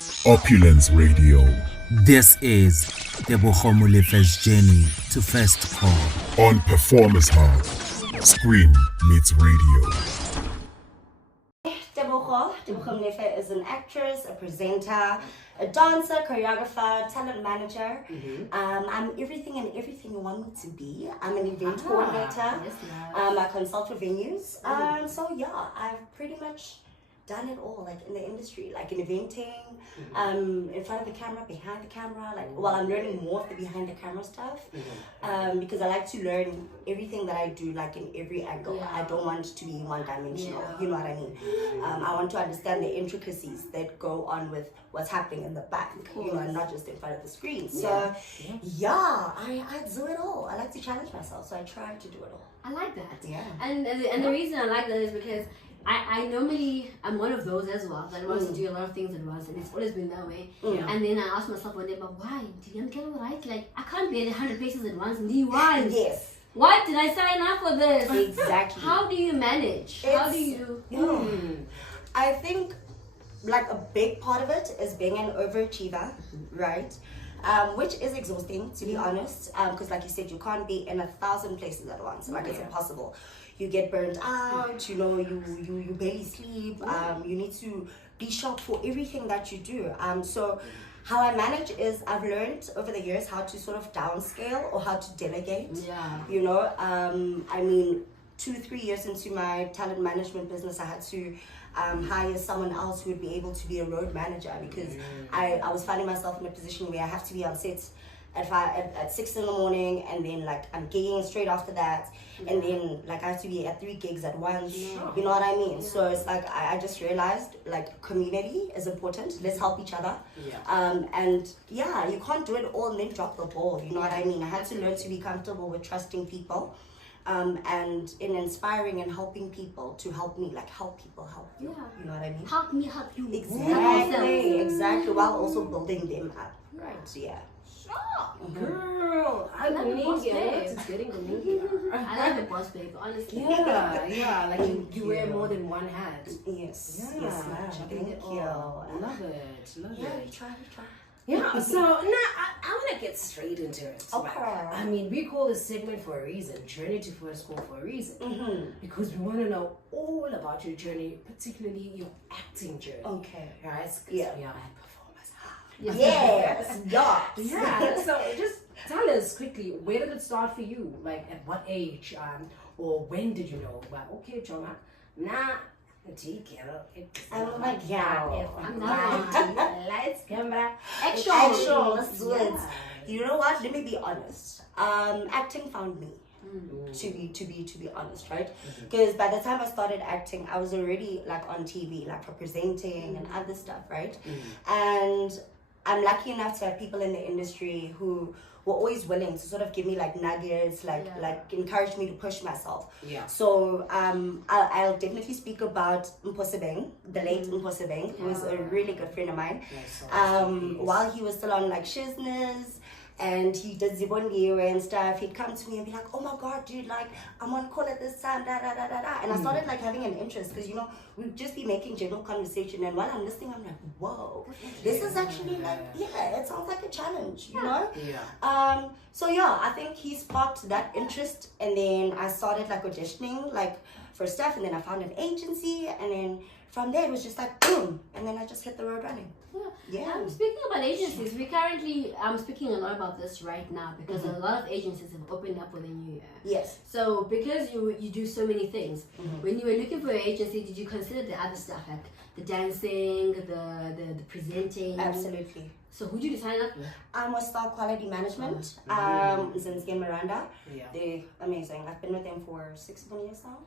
Opulence Radio. This is Tebogo Molefe's journey to first call. On Performers Hub. Scream meets radio. Tebogo Molefe is an actress, a presenter, a dancer, choreographer, talent manager. I'm everything and everything you want me to be. I'm an event coordinator. I consult for venues. So yeah, I've pretty much done it all, like in the industry, like in eventing, in front of the camera, behind the camera. Like, well, I'm learning more of the behind the camera stuff, because I like to learn everything that I do, like in every angle. Yeah. I don't want to be one-dimensional. Yeah. You know what I mean? I want to understand the intricacies that go on with what's happening in the back, you know, and not just in front of the screen. So, yeah, I do it all. I like to challenge myself, so I try to do it all. I like that. Yeah. And the reason I like that is because I normally, I'm one of those as well, that wants to do a lot of things at once, and it's always been that way. And then I ask myself one day, but why? Did you get it right? Like, I can't be at 100 places at once, and do you want? Yes. Why did I sign up for this? Exactly. How do you manage? How do you? I think like a big part of it is being an overachiever, right? Which is exhausting, to be honest, because like you said, you can't be in 1,000 places at once. Like, it's impossible. You get burnt out, you know, you barely sleep. You need to be sharp for everything that you do. So how I manage is I've learned over the years how to sort of downscale or how to delegate. You know, I mean, 2-3 years into my talent management business, I had to hire someone else who would be able to be a road manager, because I was finding myself in a position where I have to be on set at 6 in the morning, and then like I'm gigging straight after that, and then like I have to be at 3 gigs at once. You know what I mean? So it's like I just realized like community is important. Let's help each other. And yeah, you can't do it all and then drop the ball. You know what I mean? I had to learn to be comfortable with trusting people. And in inspiring and helping people to help me, like help people help you. You know what I mean? Help me help you. Exactly. While also building them up. Right. Yeah. Girl, I love the boss believe babe. it's getting the I love the boss babe, honestly. Yeah, like you wear more than one hat. Yes. Yeah, Yes, ma'am. Thank you. Love it. We try. Yeah, so now I want to get straight into it. Okay. Right? I mean, we call this segment for a reason, Journey to First Call for a reason. Because we want to know all about your journey, particularly your acting journey. Okay. Right? 'Cause Yeah. we are at Performers Hub. Yes. Yeah, so just tell us quickly, where did it start for you? Like, at what age? Or when did you know? Well, okay, Choma, nah, Oh my God. Lights, camera, Action. Let's do it. You know what? Let me be honest. Acting found me. To be honest, right? Because by the time I started acting, I was already like on TV, like representing and other stuff, right? And I'm lucky enough to have people in the industry who were always willing to sort of give me like nuggets, like encourage me to push myself. So I'll definitely speak about Mposebeng, the late Mposebeng, who was a really good friend of mine. While he was still on like Shizness, and he did Zibondiwe and stuff, he'd come to me and be like, oh my God, dude, like, I'm on call at this time, da da da da da. And I started like having an interest, because, you know, we'd just be making general conversation, and while I'm listening, I'm like, whoa, this is actually like, it sounds like a challenge, you know? So yeah, I think he sparked that interest, and then I started like auditioning, like, for stuff, and then I found an agency, and then from there it was just like boom, and then I just hit the road running. Speaking about agencies, we currently speaking a lot about this right now, because a lot of agencies have opened up within you. Yes. So because you do so many things, when you were looking for an agency, did you consider the other stuff, like the dancing, the presenting? Absolutely. So who did you sign up with? I'm with Star Quality Management, Zinski and Miranda. They're amazing. I've been with them for 6-7 years now.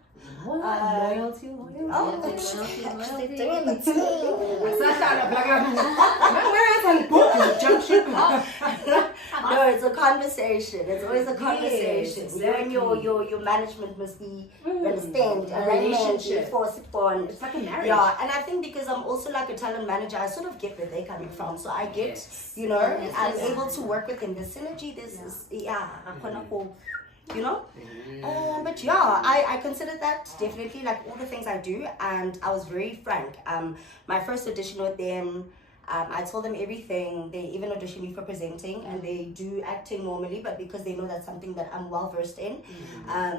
Loyalty. They're doing the No, it's a conversation. It's always a conversation. Yes, You and your management must be understand a relationship. It's like a marriage. Yeah, and I think because I'm also like a talent manager, I sort of get where they're coming from. So I get, you know, I'm able to work with them. The synergy, this is, you know? But yeah, I consider that definitely like all the things I do, and I was very frank. My first audition with them, I told them everything. They even auditioned me for presenting, and they do acting normally, but because they know that's something that I'm well versed in,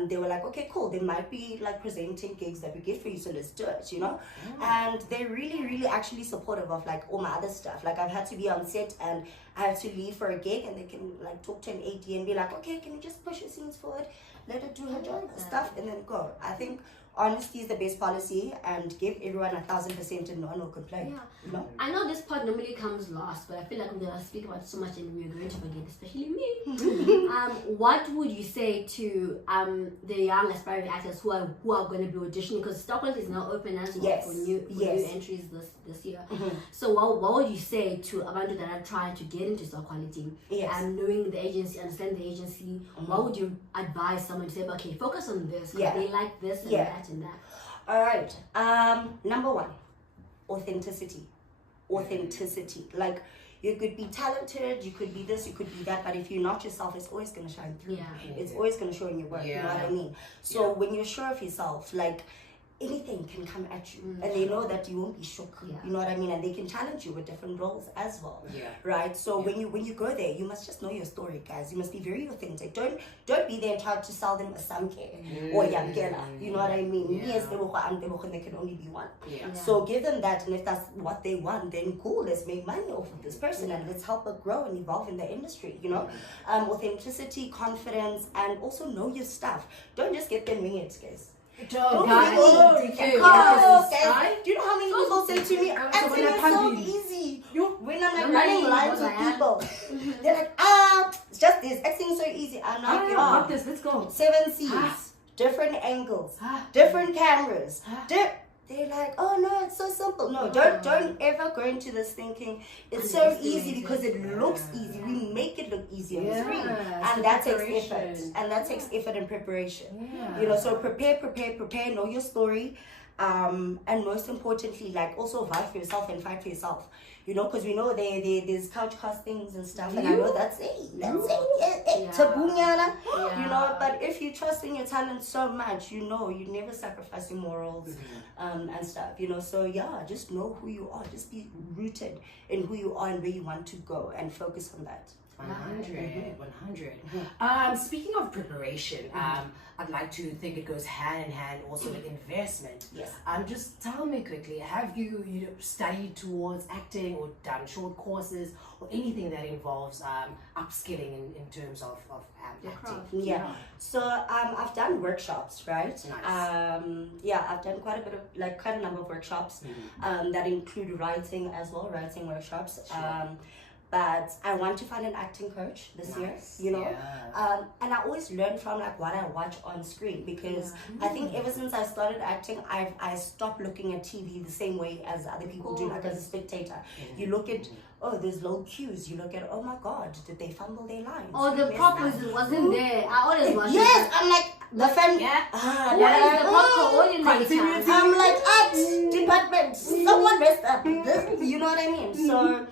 they were like, okay, cool. There might be like presenting gigs that we get for you, so let's do it, you know. And they're really actually supportive of like all my other stuff. Like I've had to be on set and I have to leave for a gig, and they can like talk to an AD and be like, okay, can you just push your scenes forward, let her do her job stuff, and then go. I think honesty is the best policy, and give everyone 1,000% and no one will complain. Yeah. You know? I know this part normally comes last, but I feel like I'm gonna speak about it so much and we're going to forget, especially me. What would you say to the young aspiring actors who are going to be auditioning, because Stockholm is now open as well for new entries this year. So what would you say to abantu that are trying to get into stock quality and knowing the agency, understand the agency? What would you advise someone to say, okay, focus on this because they like this and that and that? All right. Number one, authenticity. Like, you could be talented, you could be this, you could be that, but if you're not yourself, it's always going to shine through. It's always going to show in your work. You know what I mean? So when you're sure of yourself, like, anything can come at you, and they know that you won't be shook. You know what I mean? And they can challenge you with different roles as well. Right? So when you go there, you must just know your story, guys. You must be very authentic. Don't be there and try to sell them a samke or yamkela. You know what I mean? Yes, there can only be one. So give them that, and if that's what they want, then cool, let's make money off of this person and let's help her grow and evolve in the industry, you know? Authenticity, confidence, and also know your stuff. Don't just get them winged, guys. Don't guys. Do you know how many people say to me, acting is so easy? When I'm like running lines with people, they're like, it's just this, acting is so easy. I'm like, let's go. 7 scenes, different angles, different cameras. They're like, oh no, it's so simple. No, don't ever go into this thinking it's so easy because it looks easy. We make it look easy on the screen, and that takes effort, and that takes effort and preparation. You know, so prepare. Know your story, and most importantly, like also vibe for yourself and fight for yourself. You know, because we know there's couch castings and stuff, and I know that's tabunyana. You know, but if you trust in your talent so much, you know, you never sacrifice your morals and stuff. You know, so just know who you are. Just be rooted in who you are and where you want to go, and focus on that. 100. Speaking of preparation, I'd like to think it goes hand in hand also with investment. Just tell me quickly, have you studied towards acting or done short courses or anything that involves upskilling in terms of acting? So I've done workshops, right? I've done quite a number of workshops that include writing as well, writing workshops. But I want to find an acting coach this year, you know. And I always learn from like what I watch on screen, because I think ever since I started acting, I stopped looking at TV the same way as other people do, like as a spectator. You look at, there's low cues. You look at, oh my God, did they fumble their lines? Oh, the prop wasn't there. I always watch it. I'm like, the fan. What is the prop coordinator? I'm like, art department. Someone messed up. You know what I mean? So.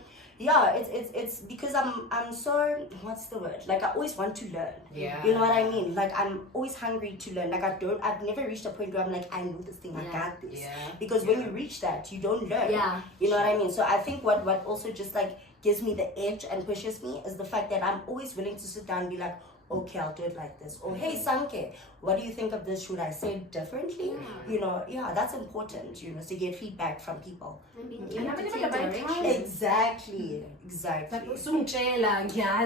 It's because I'm so, what's the word? Like, I always want to learn. You know what I mean? Like, I'm always hungry to learn. Like, I've never reached a point where I'm like, I know this thing, I got this. Because when you reach that, you don't learn. You know what I mean? So I think what also just like gives me the edge and pushes me is the fact that I'm always willing to sit down and be like, okay, I'll do it like this. Or, hey, Sanke, what do you think of this? Should I say it differently? You know, that's important, you know, to get feedback from people. Exactly.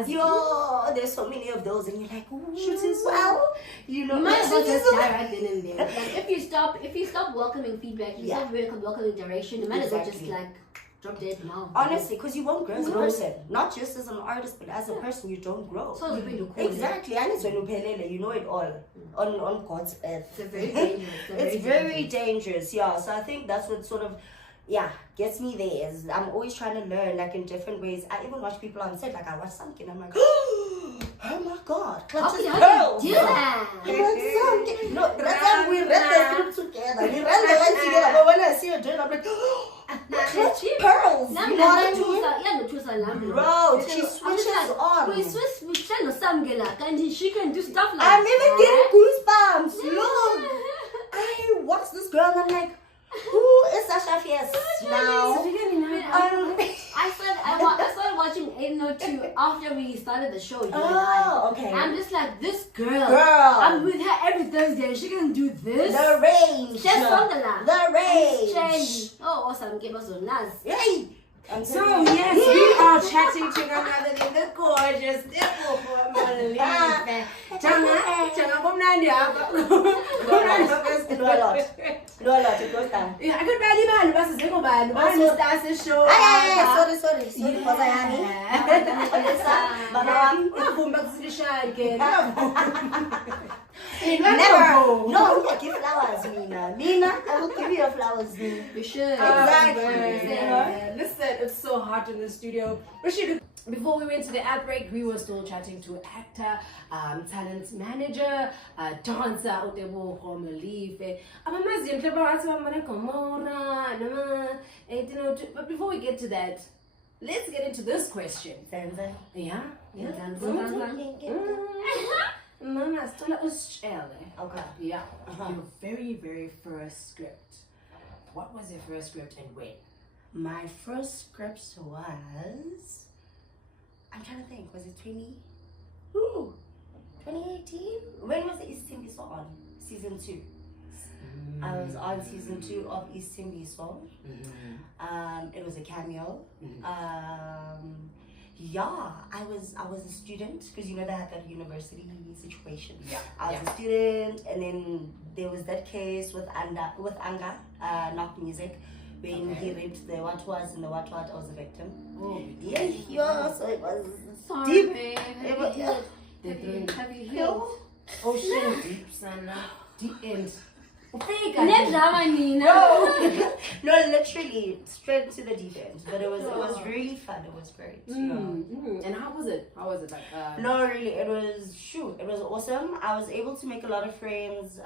Yo, there's so many of those, and you're like, you know, you might as well just die right then and there. Like, if you stop welcoming feedback, you stop welcoming direction, you might as well just like drop dead now. Honestly, because you won't grow as a person, not just as an artist, but as a person, you don't grow. So exactly, and it's when you know it all on God's earth. It's very dangerous. It's very dangerous. Yeah. So I think that's what sort of gets me there. Is I'm always trying to learn, like, in different ways. I even watch people on set. Like, I watch something, I'm like, oh my God, what's this pearls? No, that's how we read the script together. We read the line together. But when I see her doing, I'm like, clutch pearls. You know what I mean? Bro, she switches on. And she can do stuff like I'm even getting goosebumps. Look, I watch this girl and I'm like, Who is Sasha Fierce now? I started watching 802 after we started the show. Oh, okay. I'm just like, this girl. I'm with her every Thursday. She can do this. The range. Just on the line. The range. Trendy. Oh, awesome. Give us a nice. Yay. So yes, we are chatting to none other than the gorgeous Tebogo Molefe. Changa bomnandi apha. Do a lot. It goes down. Yeah, I could barely man. Basi zingobani. Bani stars show. Sorry. Because I am Uvumba kusishaya ke. Never. No, we give flowers, Mina, I will give you flowers. You should. Exactly. Listen, it's so hot in the studio. Before we went to the outbreak, we were still chatting to actor, talent manager, dancer, Tebogo Molefe. But before we get to that, let's get into this question. Yeah? Mama, Okay. Yeah. Your very, very first script. What was your first script and when? My first script was, I'm trying to think, was it 2018? When was the Isithembiso on? Season 2. I was on season 2 of Isithembiso. It was a cameo. Yeah, I was a student because you know they had that university situation. Yeah. I was a student, and then there was that case with Anga, Knock Music, when he raped the Watwas and the Watwat. I was a victim. Oh, yeah. So it was Sorry, deep. babe. It was, yeah. Have you healed? Ocean deep, Sana. Deep end. Let drama, Nina. No, literally straight to the deep end. But it was really fun. It was great. And how was it? Like? No, really, it was awesome. I was able to make a lot of friends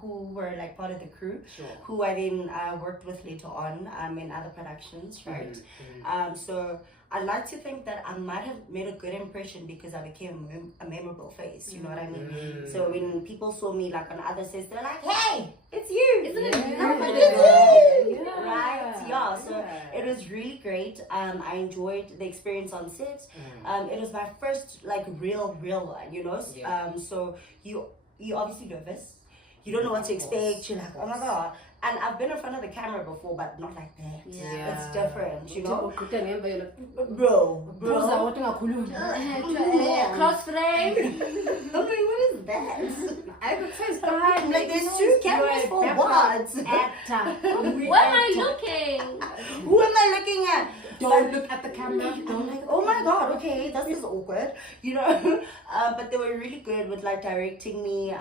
who were like part of the crew, who I then worked with later on in other productions, right? So I like to think that I might have made a good impression because I became a memorable face, you know what I mean? So when people saw me like on other sets, they're like, hey, it's you! Isn't it? I'm like, it's you! Right? Yeah, so it was really great. I enjoyed the experience on set. It was my first like real one, you know? So you obviously nervous. You don't know what to expect. You're like, oh my God. And I've been in front of the camera before, but not like that. It's different, you know? Bro. Cross frame. Okay, what is that? I could say behind. Like, there's two cameras for what? Actor. Where am I looking? Who am I looking at? Don't look at the camera. Don't like. Oh my God, okay, this is awkward, you know? But they were really good with like directing me,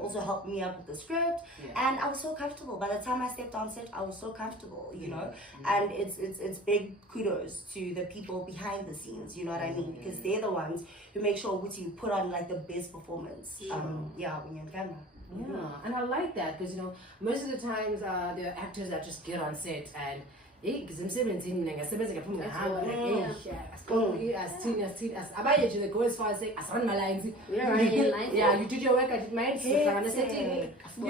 also helped me out with the script, and I was so comfortable. By the time I stepped on set, I was so comfortable, you know? And it's big kudos to the people behind the scenes, you know what I mean? Because they're the ones who make sure you put on like the best performance, when you're on camera. Yeah, and I like that because, you know, most of the times there are actors that just get on set and because I'm 17 and I go as far as say, I my lines. Yeah, you did your work, I did mine. You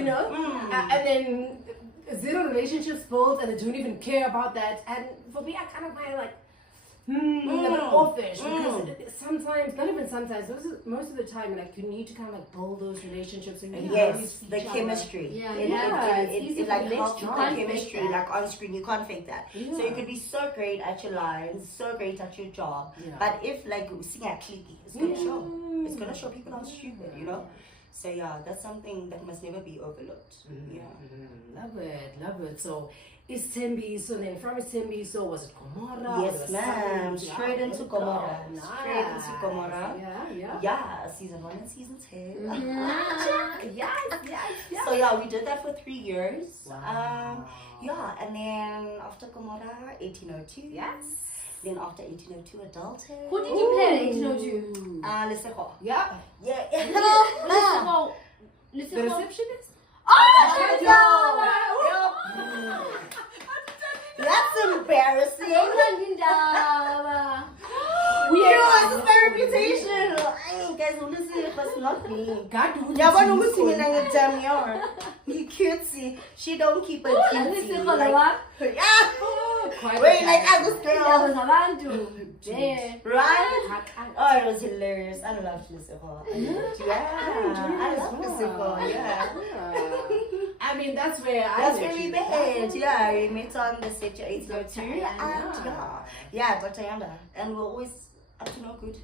know? And then zero relationships built and they don't even care about that. And for me, I kind of like, a bit offish because sometimes, not even sometimes, most of the time, like you need to kind of like build those relationships and the chemistry. It's like helps you the chemistry, like on screen, you can't fake that. So you could be so great at your lines, so great at your job, but if like sing at clicky, it's gonna show. It's gonna show people how stupid, you know. So yeah, that's something that must never be overlooked. Love it. So Isithembiso, then from Isithembiso, was it Gomora? Yes, ma'am. Straight into Gomora. Straight into Gomora. Yeah, season 1 and season 2. Yes. So yeah, we did that for 3 years. Wow. And then after Gomora, 1802. Yes. Then after 1802, Adulthood. Who did you play at 1802? Lesego. Yeah. Lesego. The receptionist? That's embarrassing. We this is my reputation. Guys, listen, it was not me. You cutesy. She don't keep it Oh, cutesy. like, Yeah. Quite Wait, a like guy. as this girl. Yeah. Right? Oh, it was hilarious. I loved Lesego. Yeah. I love Lesego. Yeah. I mean, that's where That's met where we you. met. Yeah, we met on the set your 802. Dr. And Yanda. yeah, Dr. Yanda. And we're always up to no good.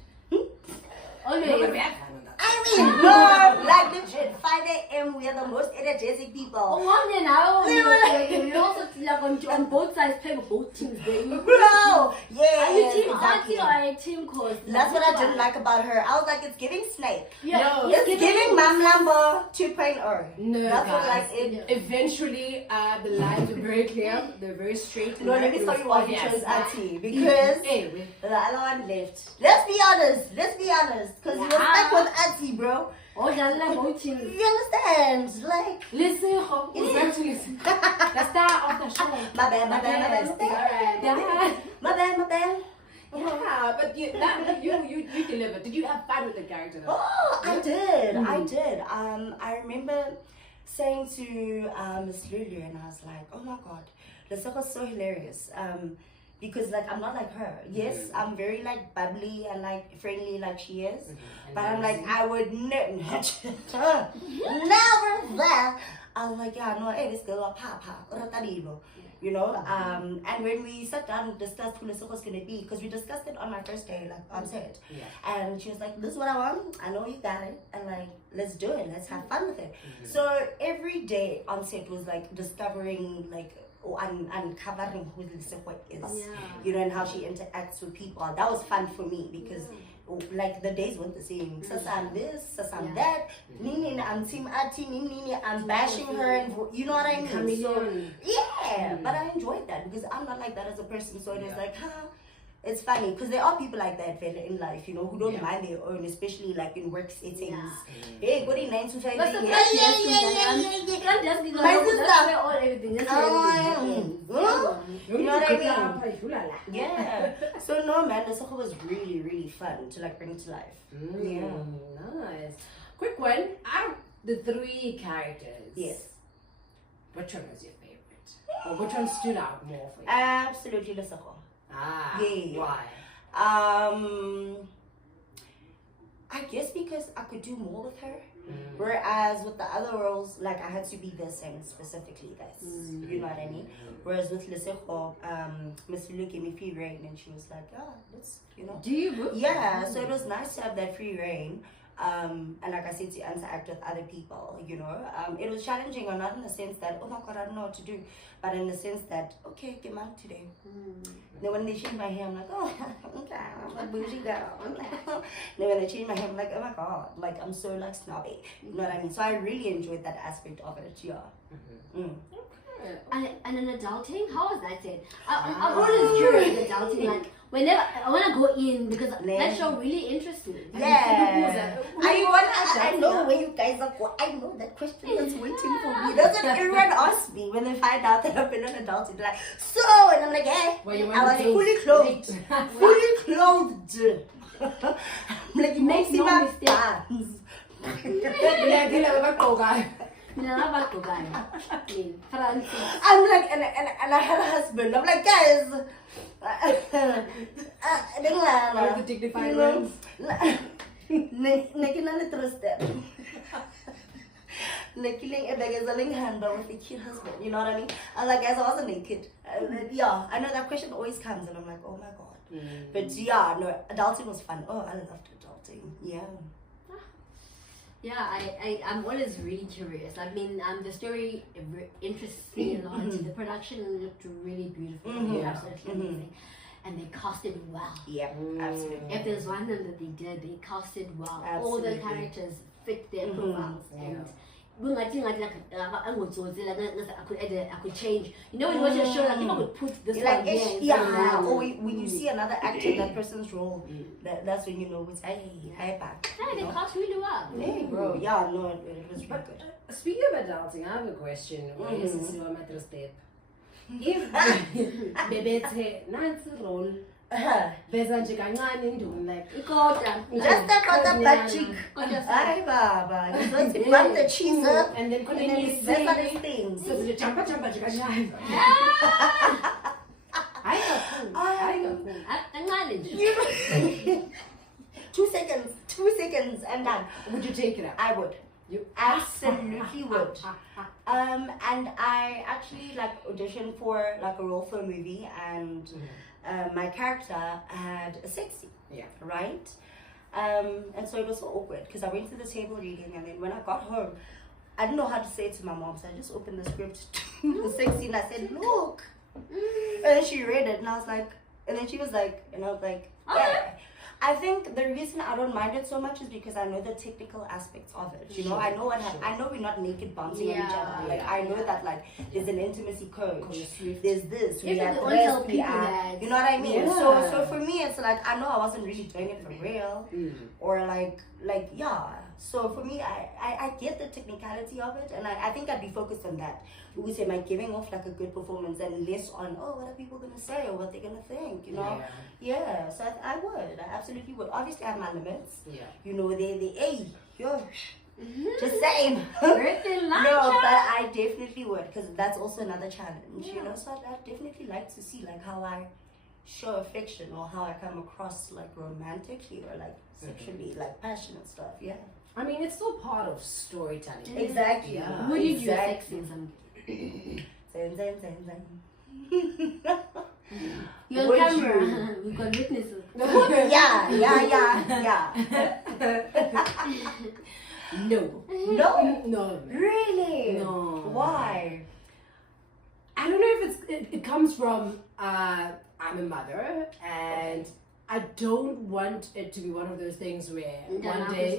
No, but we Always. had fun with that. I mean, no, like legit, 5 a.m. we are the most energetic people. Oh, one and now you also like on both sides play with both teams, baby. Bro, yeah, Are you team exactly. Auntie or a team coach? That's what I didn't like about her. I was like, it's giving Snake. Yeah, No, It's giving Mam Lambo 2.0. No, That's what guys. like it. Eventually, the lines are very clear. They're very straight. and No, let very- me tell you why he Yes. chose Auntie. Because Hey, we- the other one left. Let's be honest. Because you were stuck with Auntie, bro. Oh, that's like both teams. You understand? Like, Listen, ho, it's actually the star of the show. my bad. Yeah. My bad. Yeah, but you delivered. Did you have fun with the character? Though? Oh, I did. I remember saying to Miss Lulu, and I was like, oh my god, Lesego was so hilarious. Because like I'm not like her. Yes, I'm very like bubbly and like friendly like she is. But I'm like I would never that. I was like, yeah, no, hey, this girl papa, you know. And when we sat down and discussed who Lesego was gonna be, because we discussed it on my first day, like on set. And she was like, this is what I want. I know you got it, and like let's do it. Let's have fun with it. So every day on set was like discovering like. Uncovering who Lesego is, you know, and how she interacts with people. That was fun for me because, like, the days weren't the same. Sasam this, Sasam that. Nini, I'm team Ati, Nini, I'm bashing her, and you know what I mean. So, yeah, but I enjoyed that because I'm not like that as a person. So it was like, it's funny because there are people like that in life, you know, who don't mind their own, especially like in work settings. Hey, good in 9 to 5. What's the first you can't just be My sister. that's where all everything is. You know what I mean? Yeah. So no, man, the soccer was really, really fun to like bring to life. Yeah. Nice. Quick one. Out of the 3 characters, Yes. which one was your favorite? Or which one stood out more for you? Absolutely the soccer. Yeah. Why? I guess because I could do more with her. Whereas with the other roles, like I had to be the same specifically, guys. You know what I mean? Whereas with Lesego, Miss Lulu gave me free reign and she was like, let's, you know. Do you? Yeah, so it was nice to have that free reign. And like I said, to interact with other people, you know. It was challenging, or not in the sense that, oh my god, I don't know what to do, but in the sense that, okay, get out today. Then when they change my hair, I'm like, oh, okay, I'm a bougie girl. Then when they change my hair, I'm like, oh my god, like I'm so like snobby. You know what I mean? So I really enjoyed that aspect of it, yeah. And in adulting, how was that said? I'm always curious with adulting. Like whenever I want to go in because that show really interests me. Yeah. I know where you guys are going. I know that question is waiting for me. That's what everyone asks me when they find out that I've been an adult. They're like, so, and I'm like, hey, I was fully clothed. Fully clothed. I'm like, Make no maximum mistake. pants. I'm like, and I had a husband. I'm like, guys, All the dignified ones. Killing a begazzling handle with a cute husband, you know what I mean? I'm like, guys, I wasn't naked. Yeah, I know that question always comes, and I'm like, oh my god. But yeah, no, adulting was fun. Oh, I loved adulting. Yeah. Yeah, I'm always really curious. I mean, the story interests me a lot. The production looked really beautiful. Absolutely amazing. And they casted well. Yeah, absolutely. If there's one thing that they did, they casted well. Absolutely. All the characters fit their profiles. And I could change. You know when you watch a show, like if I could put this like, one here. yeah, or when you see another actor in that person's role, that's when you know it's hey back. Hey, they cast really well. Hey, bro, yeah, no, it was really good. Speaking of adulting, I have a question. If Bebethe Nancy role There's a kancane ndoom like Ikota. Just about the butt cheek. Kodwa Hi, Baba. You want to bump the cheese up and then and then you say other things. so the champa nje kancane. Hayi kakhulu. Kancane nje. 2 seconds. 2 seconds and done. Would you take it up? I would. You Absolutely would. And I actually like auditioned for like a role for a movie, and my character had a sex scene. Yeah. Right. And so it was so awkward because I went to the table reading, and then when I got home, I didn't know how to say it to my mom, so I just opened the script to the sex scene. I said, "Look," and then she read it, and I was like, and then she was like, and I was like, yeah. I think the reason I don't mind it so much is because I know the technical aspects of it. You know, I know what I know we're not naked bouncing on each other. Like I know that like there's an intimacy coach. There's this. We have this. We have, you know what I mean? Yeah. So for me, it's like I know I wasn't really doing it for real, or like yeah. So for me, I get the technicality of it, and I think I'd be focused on that. We say, am I giving off like a good performance, and less on what are people gonna say or what they're gonna think, you know? Yeah. So I would, I absolutely would. Obviously, I have my limits. Yeah. You know, they hey, yo, just saying. No, but I definitely would, because that's also another challenge, you know. So I'd definitely like to see like how I show affection or how I come across like romantically or like sexually, like passionate stuff. Yeah. I mean, it's still part of storytelling. Exactly. Yeah. Would you do sex in some? You're on Would camera. We've got witnesses. Yeah. No. Really? No. Why? I don't know if it comes from I'm a mother and I don't want it to be one of those things where one day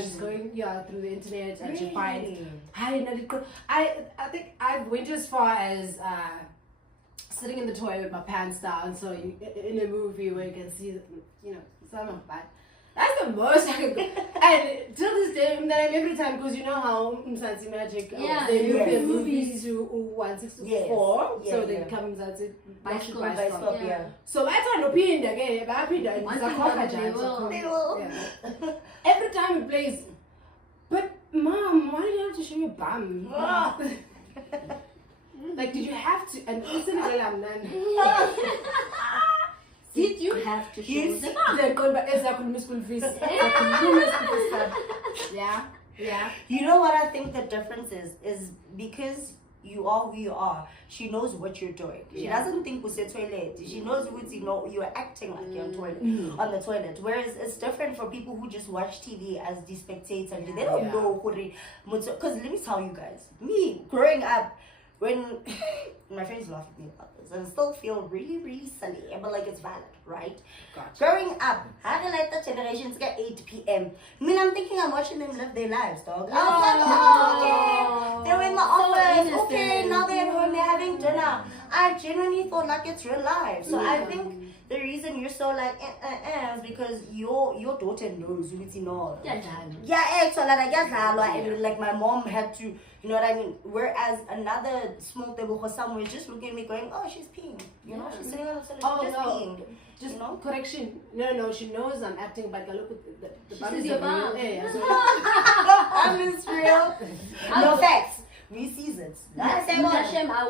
she's going through the internet and she finds I think I went as far as sitting in the toilet with my pants down, so in a movie where you can see some of that. That's the most I could go. And till this day, every time, because you know how Mzansi Magic, they move their movies to 164, so they come Mzansi Bicycle. Yeah. So that's why no pin again, they will. Every time it plays, but Mom, why do you have to show your bum? Like, did you have to? And isn't it Did you have to show the Yeah. You know what I think the difference is because you are who you are. She knows what you're doing. She doesn't think we say toilet. She knows you're acting like you're on the toilet. Whereas it's different for people who just watch TV as the spectators. They don't know because let me tell you guys, me growing up, when my friends laugh at me about this, I still feel really, really silly, but like it's valid, right? Gotcha. Growing up, I didn't like the generations get 8 p.m. I mean, I'm thinking I'm watching them live their lives, dog. I was like, okay, they're in the office, okay, now they're at home, they're having dinner. I genuinely thought like it's real life. So I think the reason you're so like is because your daughter knows who it's in. And like my mom had to, you know what I mean? Whereas another small table somewhere is just looking at me going, oh, she's peeing. You know, she's sitting on the toilet, she's just peeing. Just correction. No, she knows I'm acting, but I look at the bum. It's real. No facts. We sees it. I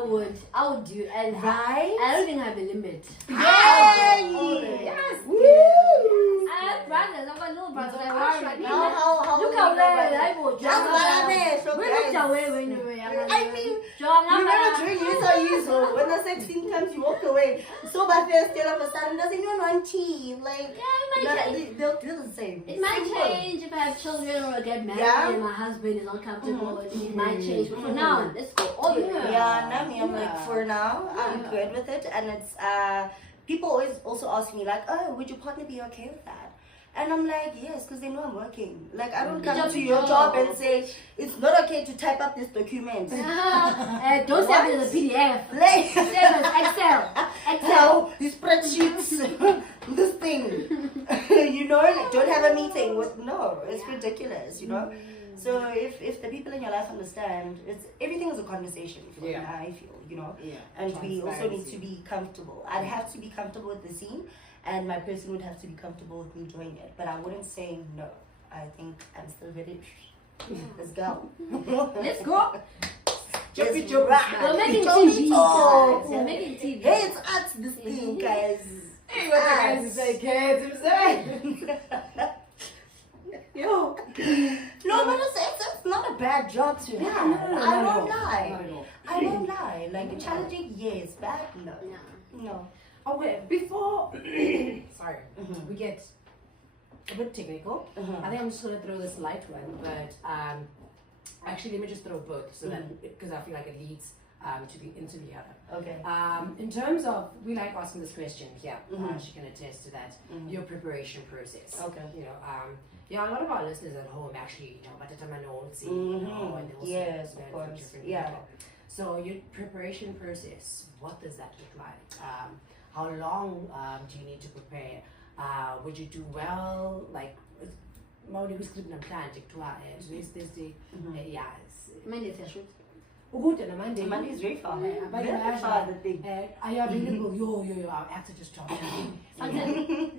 would do, and right? I don't think I have a limit. Yes. Woo. I have brothers. I've got little brothers. Look how I would. I mean, you never drink user. When the sex scene comes, you walk away. So bad still all of a sudden doesn't even want tea. Like, they'll do the same. It might change if I have children or I get married and my husband is uncomfortable. It might change. But for now, let's go all the way. I'm like, for now, I'm good with it. And it's, people always also ask me, like, oh, would your partner be okay with that? And I'm like, yes, because they know I'm working. Like, I don't come to your job and say, it's not okay to type up this document. Don't save it as a PDF. Like, save it as Excel. These spreadsheets, this thing. You know, like, don't have a meeting with, no, it's ridiculous, you know? So if the people in your life understand, everything is a conversation for me, I feel, you know? And we also need to be comfortable. I'd have to be comfortable with the scene. and my person would have to be comfortable with me doing it. But I wouldn't say no. I think I'm still very. Let's go. Let's go. Just Jump. We're making Jump. TV, guys. We're making TV. Hey, it's us, this thing, guys. Hey, what the guys say, kids? I'm saying. Yo. No, but it's not a bad job to have. no, I not at won't all. lie. Not at all. I won't lie. Like challenging, yes. Bad, no. No. Okay, before sorry, we get a bit technical. I think I'm just gonna throw this light one, but actually let me just throw both so that because I feel like it leads into the other. Okay. In terms of, we like asking this question here. She can attest to that. Your preparation process. Okay. You know, yeah, a lot of our listeners at home actually, you know, but notes, you know, and they also Yes, learn of from course. different Yeah. people. So your preparation process, what does that look like? How long do you need to prepare? Would you do well? Like, Maudi was script namhlanje kuthiwa Thursday, Monday it's a shoot. ukude na Monday. Monday is very far. Abanye Very bayasho, far, the thing. are you available? Yo, our actor just dropped in.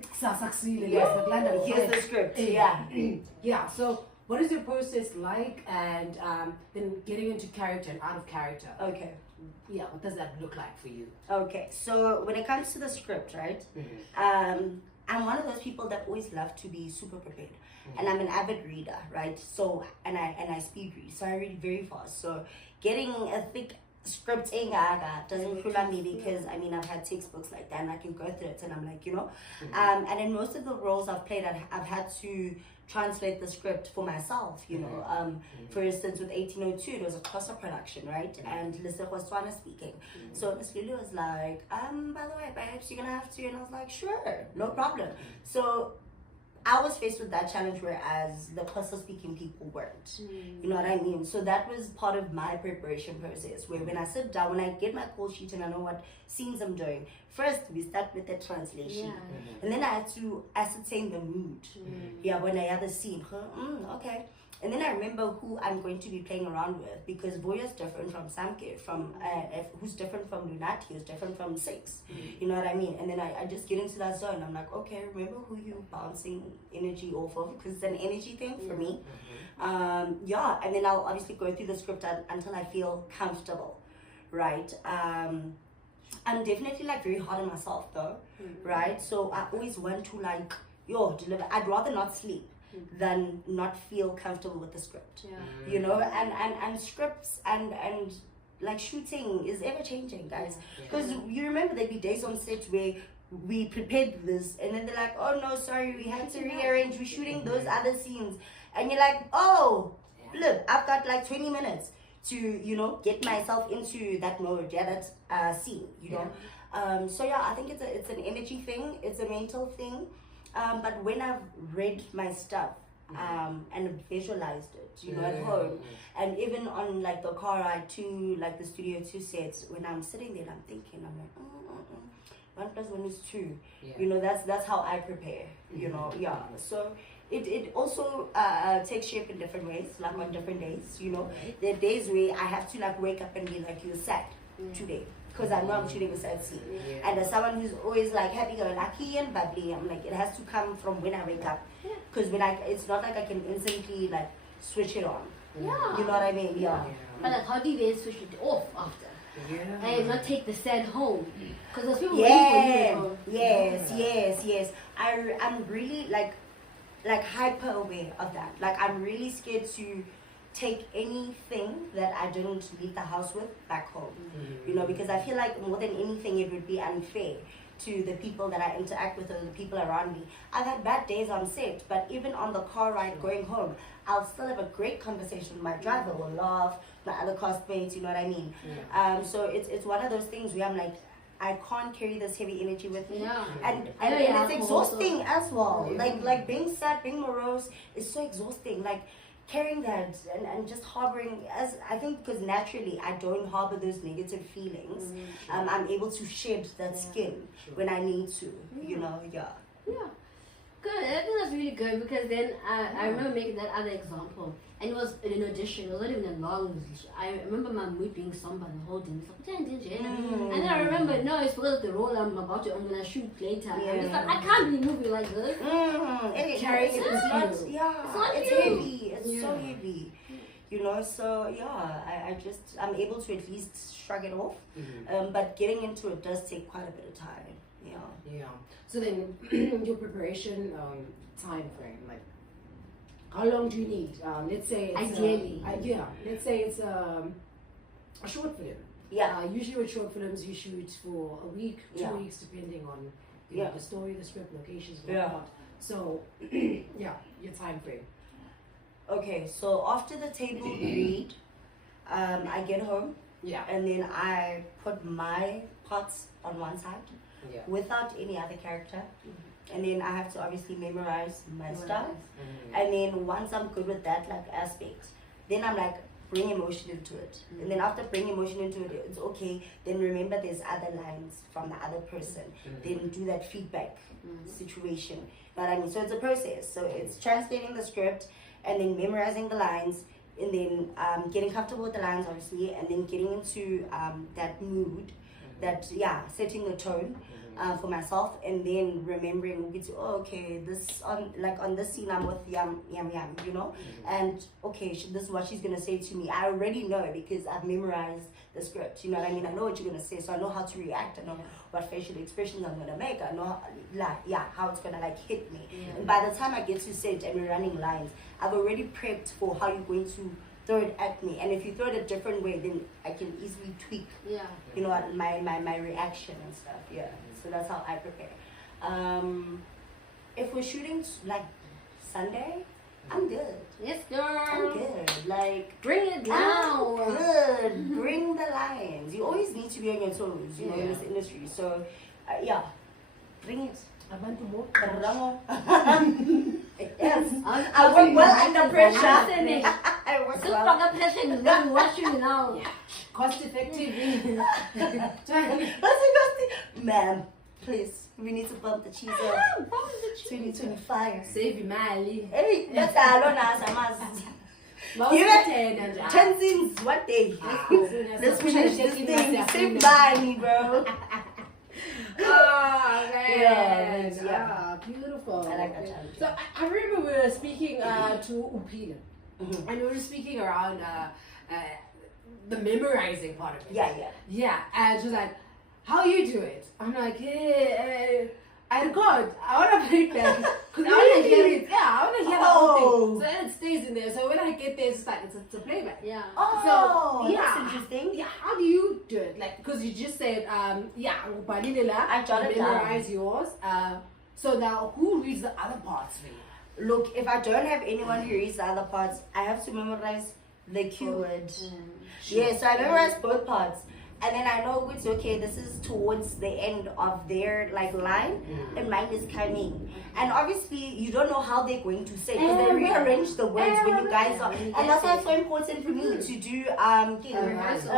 Kusasa kusile, Here's the script. Yeah. Yeah, so what is your process like, and then getting into character and out of character? Okay. Yeah, what does that look like for you? Okay. So when it comes to the script, right? I'm one of those people that always love to be super prepared. And I'm an avid reader, right? So and I speed read, so I read very fast. So getting a thick script doesn't feel like me, because I mean I've had textbooks like that and I can go through it and I'm like, you know. And in most of the roles I've played, I've had to translate the script for myself, you know. For instance, with 1802, it was a Xhosa production, right? And Lisa was Tswana speaking. So Miss Lulu was like, by the way, babes, you're gonna have to, and I was like, sure, no problem. So I was faced with that challenge, whereas the Xhosa speaking people weren't. You know what I mean? So that was part of my preparation process, where when I sit down, when I get my call sheet and I know what scenes I'm doing, first we start with the translation. And then I had to ascertain the mood. Yeah, when I had the scene, okay. And then I remember who I'm going to be playing around with, because Voya's different from Samke, who's different from Lunati, who's different from Six. You know what I mean? And then I just get into that zone. I'm like, okay, remember who you bouncing energy off of, because it's an energy thing for me. Yeah, and then I'll obviously go through the script until I feel comfortable, right? I'm definitely like very hard on myself though, right? So I always want to like, deliver. I'd rather not sleep than not feel comfortable with the script. You know, and scripts and like shooting is ever changing, guys. Because you remember there'd be days on set where we prepared this and then they're like, oh no, sorry, we had to rearrange, we're shooting those other scenes, and you're like, oh look, I've got like 20 minutes to, you know, get myself into that mode, that scene, you know. So yeah, I think it's an energy thing, it's a mental thing. But when I've read my stuff and visualized it, you know, at home, and even on like the car ride to like the Studio 2 sets, when I'm sitting there, I'm thinking, I'm like, 1 + 1 is 2. You know, that's how I prepare. You know, So it also takes shape in different ways, like on different days. You know, there are days where I have to like wake up and be like, you're sad today, because I know I'm shooting a sad scene. And as someone who's always like happy-go-lucky and bubbly, I'm like, it has to come from when I wake up. Because it's not like I can instantly like switch it on. You know what I mean? But like, how do you then switch it off after? And not take the sad home? Because those people Yes. I'm really like hyper aware of that. Like, I'm really scared to take anything that I didn't leave the house with back home. You know, because I feel like more than anything it would be unfair to the people that I interact with or the people around me. I've had bad days on set, but even on the car ride going home, I'll still have a great conversation with my driver. We'll laugh, my other castmates, you know what I mean? So it's one of those things where I'm like, I can't carry this heavy energy with me. And it's exhausting as well. Like being sad, being morose is so exhausting. Like carrying that and just harboring, as I think, because naturally I don't harbor those negative feelings. I'm able to shed that skin when I need to, you know. Good. I think that's really good because then I remember making that other example, and it was an audition. It was not even a long. I remember my mood being somber the whole day. And then I remember, no, it's because of the role I'm gonna shoot later. I'm just like, I can't be moving like this. It's heavy. It's so heavy. You know, so yeah, I'm able to at least shrug it off. But getting into it does take quite a bit of time. Yeah. So then, your preparation time frame, like, how long do you need? Let's say it's ideally. Let's say it's a short film. Yeah. Usually with short films, you shoot for a week, 2 weeks, depending on the story, the script, locations, whatnot. So, your time frame. Okay, so after the table read, I get home. Yeah. And then I put my parts on one side without any other character. And then I have to obviously memorize my stuff. And then once I'm good with that like aspect, then I'm like bring emotion into it. And then after bring emotion into it, it's okay. Then remember there's other lines from the other person. Then do that feedback situation. You know what I mean? So it's a process. So it's translating the script and then memorizing the lines, and then getting comfortable with the lines obviously, and then getting into that mood, that setting the tone for myself, and then remembering okay, this on this scene I'm with yum, you know, and okay, this is what she's gonna say to me. I already know because I've memorized the script, you know what I mean? I know what you're gonna say, so I know how to react. I know what facial expressions I'm gonna make. I know how it's gonna like hit me. And by the time I get to set and we're running lines, I've already prepped for how you're going to throw it at me. And if you throw it a different way, then I can easily tweak, you know, my reaction and stuff. Yeah. So that's how I prepare. If we're shooting like Sunday, I'm good. Yes, girl. I'm good. Like, bring it down. I'm good. Bring the lines. You always need to be on your toes, you know, in this industry. So, bring it. Abantu more. Yes. I work well under pressure. I work well under pressure. You know, watching now. Cost effective. Ma'am, please. We need to bump the cheese up. 2025. Save your money. Hey, that's a Give it 10 things one day. Let's finish this thing. Save money, bro. Oh, man. Yeah. Beautiful. I like that challenge. So I remember we were speaking to Upila. And we were speaking around the memorizing part of it. Yeah. And she was like, how you do it? I'm like, hey, I record. I want to play it back. Because I want to hear it. Yeah, I want to hear the whole thing. So then it stays in there. So when I get there, it's like, it's a playback. Yeah. Oh, so, that's interesting. Yeah, how do you do it? Like, because you just said, I jotted memorize yours. So now, who reads the other parts for you? Look, if I don't have anyone who reads the other parts, I have to memorize the keyword. Yeah, so I memorize both parts. And then I know it's okay, this is towards the end of their like line, and mine is coming. And obviously you don't know how they're going to say, because they rearrange the words when you guys are, and that's why it's so important for me to do a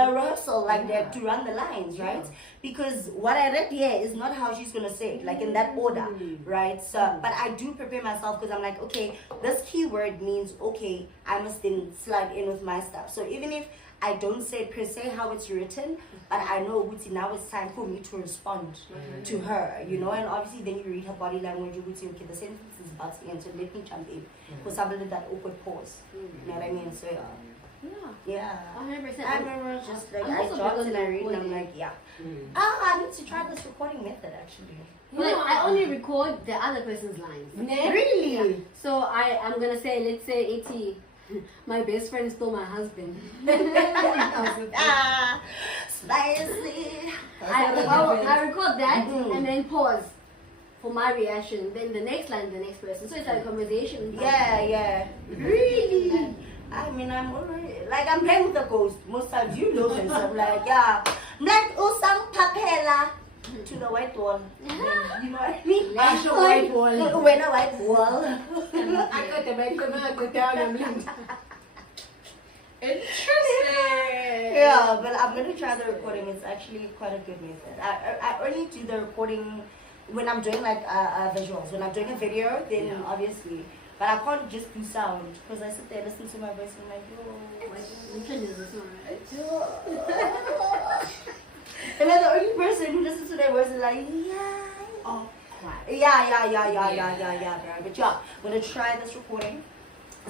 rehearsal like that, to run the lines, right? Because what I read here is not how she's gonna say it, like in that order, right? So, but I do prepare myself, because I'm like, okay, this keyword means, okay, I must then slide in with my stuff. So even if I don't say per se how it's written, but I know now it's time for me to respond to her, you know. And obviously then you read her body language, you would say, okay, the sentence is about to end, so let me jump in. Because I've did that awkward pause. You know what I mean? So yeah. 100%. I remember just like I dropped and I read and I'm like, I need to try this recording method actually. But I only record the other person's lines. Really? Yeah. So I'm gonna say, let's say 80. My best friend stole my husband. Spicy. I record that and then pause for my reaction. Then the next line, the next person. So it's like a conversation. Yeah. Really? I mean, I'm already like I'm playing with the ghost. Most times you know this. I'm like, I'm like Usang Papela to the white wall. You know what I mean? Actual white wall. When a white wall. I got the back go down and interesting. Yeah, but I'm gonna try the recording. It's actually quite a good method. I only do the recording when I'm doing like visuals. When I'm doing a video, then obviously. But I can't just do sound because I sit there listen to my voice and I'm like, yo. You can do this one, right? And then the only person who listens to their voice is like, yeah. Oh, right. Yeah, bro. But yeah, I'm gonna try this recording.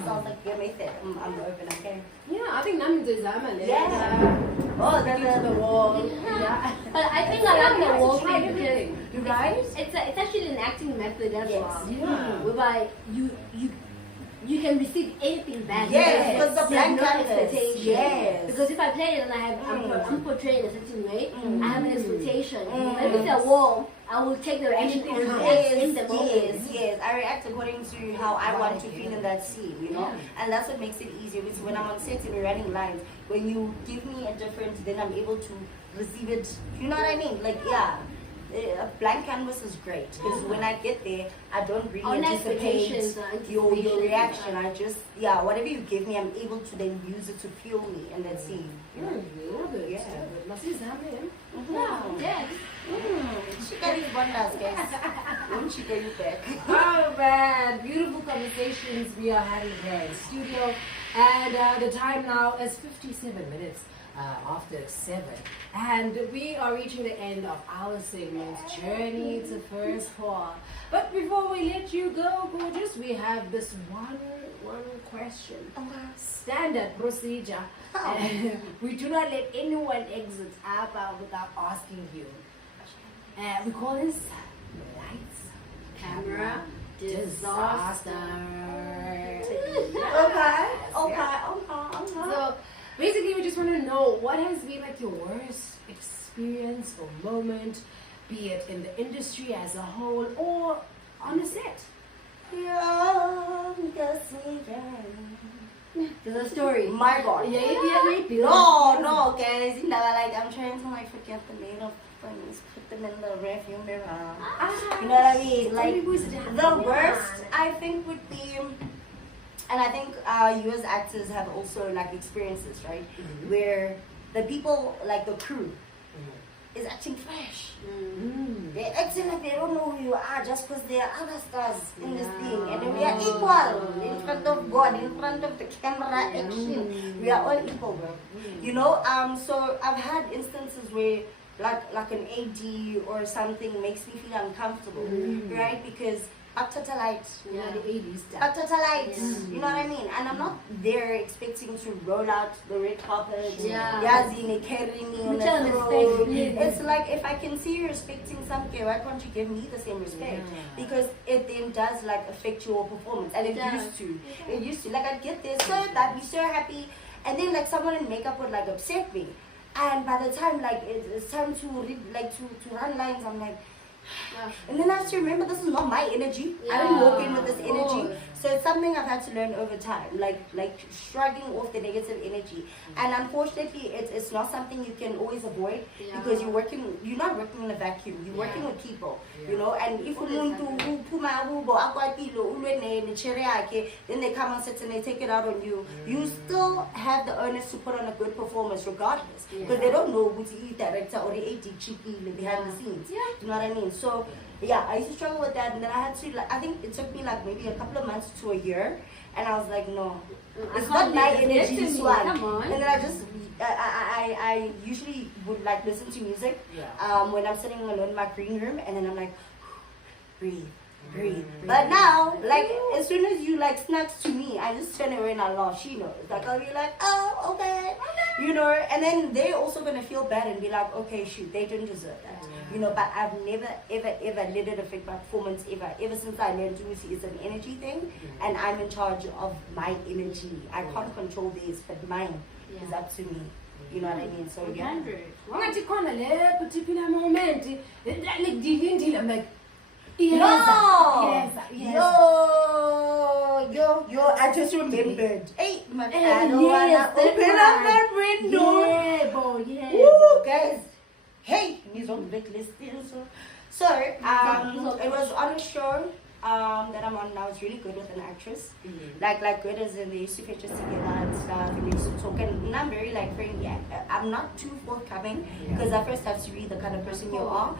Sounds like your method. I'm open, okay? Yeah, I think I'm design. Yeah. Oh, that's the wall. Yeah. But I think I like the wall thing because you right? it's actually an acting method as well. Yeah. Whereby you can receive anything back. Yes, because the blank no canvas. expectation. Yes. Because if I play it and I'm portraying a certain way, I have an expectation. Mm. But if it's a wall, I will take the reaction and react in the moment. Yes. I react according to how I want to feel in that scene, you know? And that's what makes it easier. Because when I'm on set and we're running lines, when you give me a different, then I'm able to receive it. You know what I mean? Like, yeah. A blank canvas is great because when I get there, I don't really anticipate your reaction. I just, whatever you give me, I'm able to then use it to fuel me and then see. Love it. Yeah. Yeah. She got these wonders, guys. When she get you back. Oh man, beautiful conversations we are having here in the studio. And the time now is 57 minutes. After 7, and we are reaching the end of our segment Journey to First Fall. But before we let you go, gorgeous, we have this one question. Standard procedure. And we do not let anyone exit out without asking you. We call this lights, camera, disaster. Okay. So basically, we just want to know what has been like your worst experience or moment, be it in the industry as a whole or on the set. There's a story. My God. No, guys. You know, like I'm trying to like forget the name of things, put them in the rearview mirror. You know what I mean? Like the worst, I think, would be. And I think you as actors have also like experiences, right? Where the people, like the crew, is acting fresh. They're acting like they don't know who you are just because there are other stars in this thing. And then we are equal in front of God, in front of the camera action. We are all equal, bro. You know, so I've had instances where like an AD or something makes me feel uncomfortable, right? Because light, the 80s you know what I mean? And I'm not there expecting to roll out the red carpet, carrying me on the road. It's like, if I can see you respecting something, why can't you give me the same respect? Because it then does like affect your performance, and it used to. Like I'd get there, I'd be so happy, and then like someone in makeup would like upset me, and by the time like it's time to read, like to run lines, I'm like. And then I have to remember this is not my energy. I don't walk in with this energy. So it's something I've had to learn over time, like shrugging off the negative energy. And unfortunately, it's not something you can always avoid because you're not working in a vacuum. You're working with people, you know. And if then they come on set and they take it out on you, you still have the onus to put on a good performance regardless, because they don't know who's the director or the AD cheeky behind the scenes. You know what I mean? So I used to struggle with that, and then I had to, like, I think it took me like maybe a couple of months to a year, and I was like, no, it's not my energy, this one. And then I just, I usually would like listen to music when I'm sitting alone in my green room, and then I'm like, breathe. But now, like, as soon as you like snaps to me, I just turn away and I laugh. She knows. Like, I'll be like, oh, okay. You know, and then they're also gonna feel bad and be like, okay, shoot, they didn't deserve that. You know, but I've never, ever let it affect my performance ever since I learned to see it's an energy thing, and I'm in charge of my energy. I can't control this, but mine is up to me. You know what I mean? So particular moment, like, I'm like, Yo, I just remembered. Hey, I don't wanna open up that window. Woo, guys. Hey, he's on blacklist. So, it was on a show that I'm on now. It's really good with an actress. Like good as in they used to pictures together and stuff, and they used to talk, and I'm very like friendly. I'm not too forthcoming because I first have to read the kind of person you are.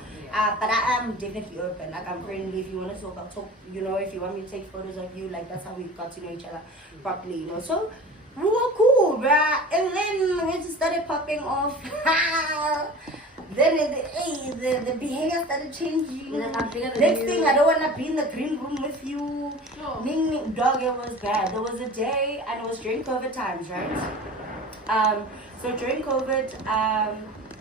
But I am definitely open. Like, I'm friendly. If you want to talk, I'll talk. You know, if you want me to take photos of you, like, that's how we got to know each other properly, you know. So, we were cool, bruh. And then it just started popping off. Then the behavior started changing. Next thing, I don't want to be in the green room with you. Dog, it was bad. There was a day, and it was during COVID times, right? So during COVID,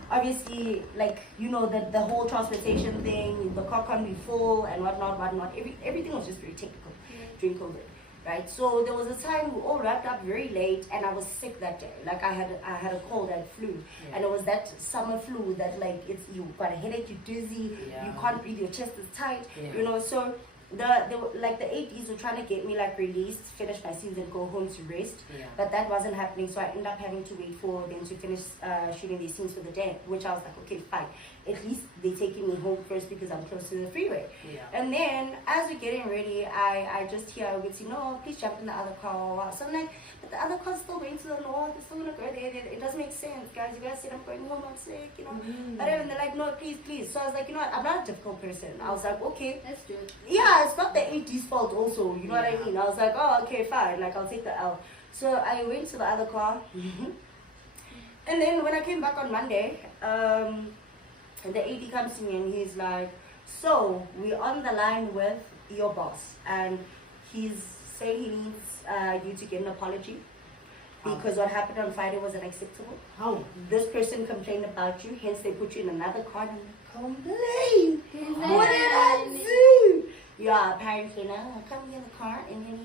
obviously, like, you know, the whole transportation thing, the car can't be full and whatnot. Everything was just very technical during COVID. Right, so there was a time we all wrapped up very late, and I was sick that day. Like, I had a cold, I had flu, and it was that summer flu that, like, it's, you got a headache, you're dizzy, you can't breathe, your chest is tight, you know. So the ADs were trying to get me, like, released, finish my scenes and go home to rest, but that wasn't happening. So I ended up having to wait for them to finish shooting these scenes for the day, which I was like, okay, fine. At least they taking me home first because I'm close to the freeway. And then as we're getting ready, I just hear I would say, no, please jump in the other car. So I'm like, but the other car's still going to the north, it's still gonna go there. It doesn't make sense, guys. You guys said I'm going home, I'm sick, you know. But then they're like, no, please. So I was like, you know what, I'm not a difficult person. I was like, okay. That's good. Yeah, it's not the AD's fault also, you know what I mean? I was like, oh, okay, fine, like, I'll take the L. So I went to the other car. And then when I came back on Monday, the AD comes to me and he's like, so we're on the line with your boss, and he's saying he needs you to get an apology because what happened on Friday was unacceptable. This person complained about you, hence they put you in another car and complain. What did I do? Yeah, apparently now I come in the car and then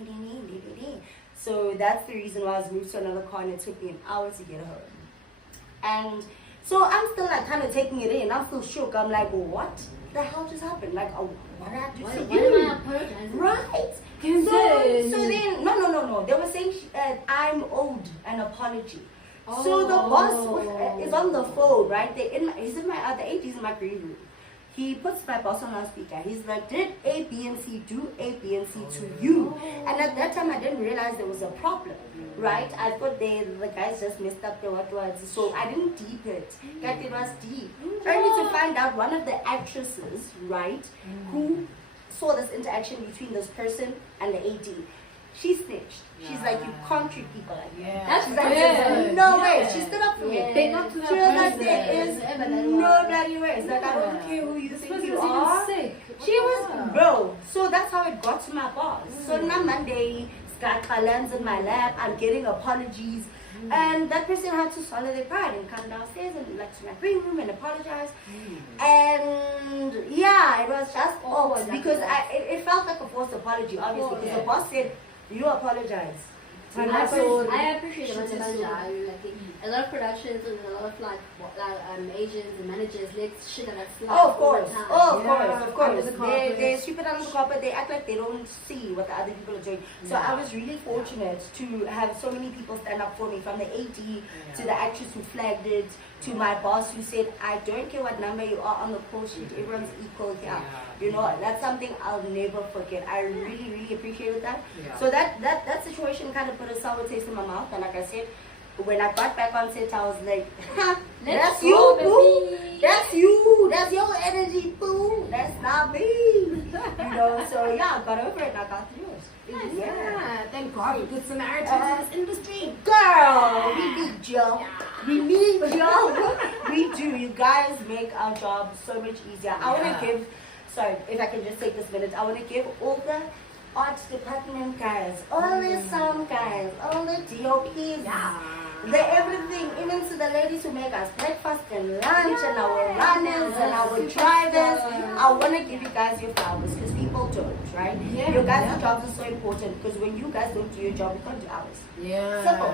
so that's the reason why I was moved to another car, and it took me an hour to get home. And so I'm still like kind of taking it in. I'm still shook. I'm like, well, what the hell just happened? Like, oh, what did I do to you? Why am I apologizing? Right. So then, no. They were saying I'm owed an apology. So the boss is on the phone, right? The AD's in my green room. He puts my boss on loudspeaker. He's like, did A, B, and C do A, B, and C to you? And at that time, I didn't realize there was a problem, right? I thought the guys just messed up the what was. So I didn't deep it. That it was deep. Only to find out one of the actresses, right, who saw this interaction between this person and the AD. She snitched. She's like, you can't treat people like that. That's good. No way. She stood up for me. Big up to She that was like, person. there is no bloody way. It's like, I don't care who you think you are. She was, bro. So that's how it got to my boss. So now Monday, Scott lands in my lap. I'm getting apologies. And that person had to swallow their pride and come downstairs and like to my green room and apologize. And yeah, it was just awkward because it felt like a forced apology, obviously, because the boss said, you apologize. I appreciate it. Like, a lot of productions and a lot of like agents and managers let shit that slide. Oh, of course. They sweep it under the carpet. They act like they don't see what the other people are doing. So I was really fortunate to have so many people stand up for me, from the AD to the actress who flagged it, to my boss who said, I don't care what number you are on the call sheet, everyone's equal here. You know, that's something I'll never forget. I really, really appreciated that. So that situation kind of put a sour taste in my mouth. And like I said, when I got back on set, I was like, that's you, boo. That's you. That's your energy, boo. That's not me. You know, so yeah, I got over it and I got through it. Yeah, thank God for good Samaritans in this industry. Girl, we need you. We need you. We do. You guys make our job so much easier. I want to give, sorry, if I can just take this minute, I want to give all the arts department guys, all the sound guys, all the DOPs, the everything, even to the ladies who make us breakfast and lunch and our runners and our drivers. I want to give you guys your flowers because people don't, right? Your guys' jobs are so important because when you guys don't do your job, we can't do ours.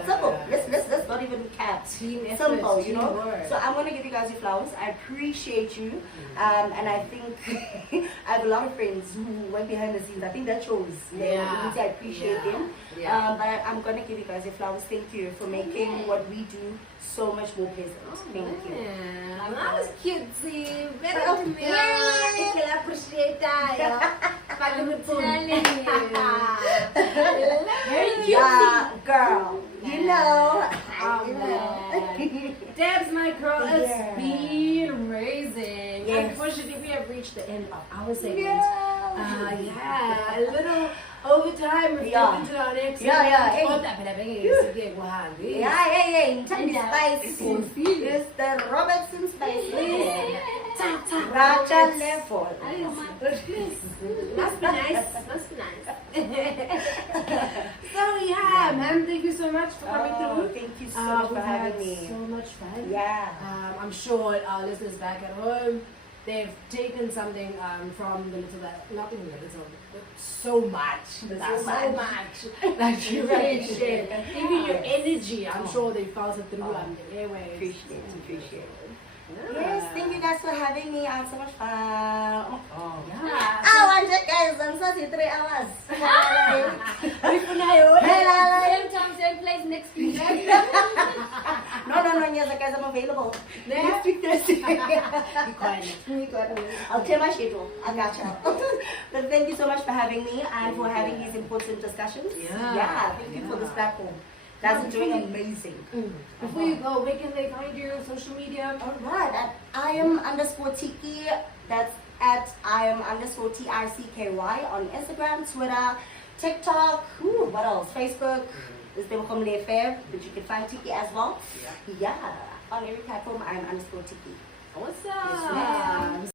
Simple. Let's not even cap. Simple, you know. So I'm gonna give you guys your flowers. I appreciate you, and I think I have a lot of friends who went behind the scenes. I think that shows. I appreciate them. But I'm gonna give you guys your flowers. Thank you for making what we do so much more pleasant. Thank you. That was cutesy. Better to me. I can appreciate that. Yeah, girl. You know. Debs, my girl, it's been amazing. Unfortunately, we have a little overtime if Yeah. you're into our next Yeah. Yeah. Intend spice. It's the Robertson spice. Raja level. Must be nice. So yeah, ma'am, thank you so much for coming through. Thank you so much for We've had having me. so much fun. Yeah. I'm sure our listeners back at home, they've taken something from the little that, not even the little, but so much. So much. Like you really shared. Even your energy, I'm sure they felt it through on the airwaves. Appreciate it. Yes, thank you guys for having me. I had so much fun. Yeah. I want it, guys. I'm sorry, 3 hours. Same time, same place next week. No, yes, guys, I'm available. Next week, Thursday. I'll clear my schedule. I gotcha. But thank you so much for having me and for having these important discussions. Yeah, thank you for this platform. Guys are doing amazing. Before you go, where can they find you on social media? Alright, at @Iam_Tiki. That's at @Iam_TICKY on Instagram, Twitter, TikTok, what else? Facebook. Isithembiso Molefe, but you can find Tiki as well. Yeah, on every platform, @Iam_Tiki. Awesome. Yes, ma'am.